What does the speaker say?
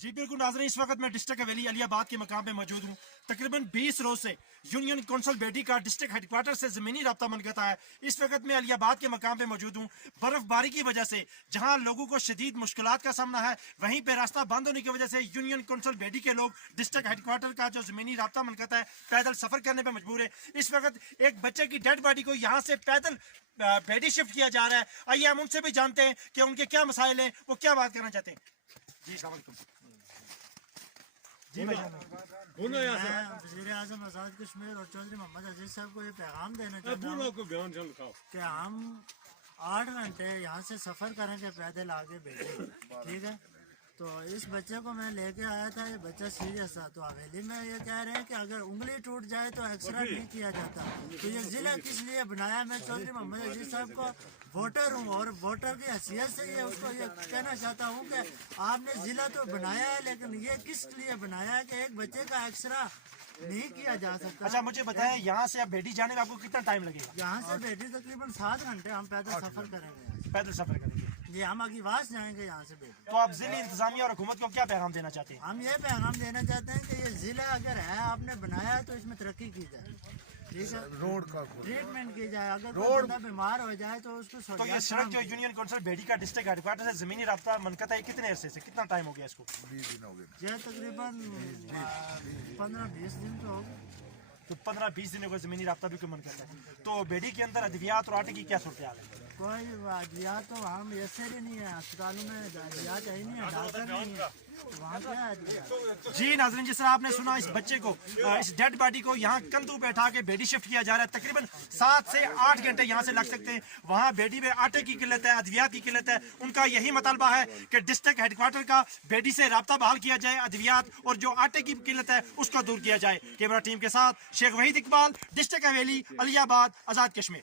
जी बिल्कुल नाज़रीन, इस वक्त मैं डिस्ट्रिक्ट हवेली अलियाबाद के मकाम पे मौजूद हूँ। तकरीबन 20 रोज से यूनियन कौंसिल बेटी का डिस्ट्रिक्ट हेडक्वार्टर से ज़मीनी रब्ता मनक़ता है। इस वक्त मैं अलियाबाद के मकाम पे मौजूद हूँ। बर्फबारी की वजह से जहाँ लोगों को शदीद मुश्किलात का सामना है, वहीं पे रास्ता बंद होने की वजह से यूनियन कौंसिल बेटी के लोग डिस्ट्रिक्ट हेडक्वार्टर का जो ज़मीनी रब्ता मनक़ता है, पैदल सफ़र करने पर मजबूर है। इस वक्त एक बच्चे की डेड बॉडी को यहाँ से पैदल बेटी शिफ्ट किया जा रहा है। आइए हम उनसे भी जानते हैं कि उनके क्या मसाइल हैं, वो क्या बात करना चाहते हैं। जी अस्सलाम वालेकुम। जी मैं वज़ीर आज़म आज़ाद कश्मीर और चौधरी मोहम्मद अजीज साहब को ये पैगाम देना चाहता हूँ कि हम 8 घंटे यहाँ से सफ़र करेंगे पैदल आगे भेजे, ठीक है। तो इस बच्चे को मैं लेके आया था, ये बच्चा सीरियस था। तो हवेली में ये कह रहे हैं कि अगर उंगली टूट जाए तो एक्सरे नहीं किया जाता। तो ये ज़िला किस लिए बनाया? मैं चौधरी मोहम्मद अजीज साहब को वोटर हूँ और वोटर की हैसियत से ये उसको ये कहना चाहता हूँ कि आपने ज़िला तो बनाया है, लेकिन ये किस लिए बनाया है कि एक बच्चे का एक्सरा नहीं किया जा सकता। अच्छा मुझे बताएं, यहाँ से अब बेटी जाने में आपको कितना टाइम लगेगा? यहाँ से बेटी तकरीबन 7 घंटे हम पैदल सफ़र करेंगे। पैदल सफर करेंगे। जी हम अगीवास जाएंगे यहाँ से बेटी। तो आप जिले इंतजामिया और हुकूमत को क्या पैगाम देना चाहते हैं? हम ये पैगाम देना चाहते हैं कि ये ज़िला अगर है, आपने बनाया है तो इसमें तरक्की की जाए, ठीक है। रोड का ट्रीटमेंट की जाए, अगर कोई बंदा बीमार हो जाए तो उसको तो ये सड़क जो यूनियन कौंसिल बेटी का डिस्ट्रिक्ट हेडक्वार्टर से जमीनी रब्ता मनक़ता है, कितने अरसे से, कितना टाइम हो गया इसको? 20 दिन हो गए। ये तकरीबन 15-20 दिन तो हो गए। तो 15-20 दिनों का जमीनी रब्ता भी मन करता है। तो बेटी के अंदर अद्वियात और आटे की क्या सूरत हाल है? कोई अद्वियात तो वहाँ मैसर ही नहीं है, अस्पतालों में अद्वियात है ही नहीं है, डॉक्टर नहीं है, तो वहाँ क्या है अद्वियात? जी नाज़रीन, जिस तरह आपने सुना, इस बच्चे को, इस डेड बॉडी को यहाँ कंधों पे बैठा के बेटी शिफ्ट किया जा रहा है। तकरीबन 7 से 8 घंटे यहाँ से लग सकते हैं। वहाँ बेटी में आटे की किल्लत है, अद्वियात की किल्लत है। उनका यही मतलबा है कि डिस्ट्रिक्ट हेडक्वार्टर का बेटी से रब्ता बहाल किया जाए, अद्वियात और जो आटे की किल्लत है उसको दूर किया जाए। कैमरा टीम के साथ शेख वहीद इकबाल, डिस्ट्रिक्ट हवेली, अलियाबाद, आज़ाद कश्मीर।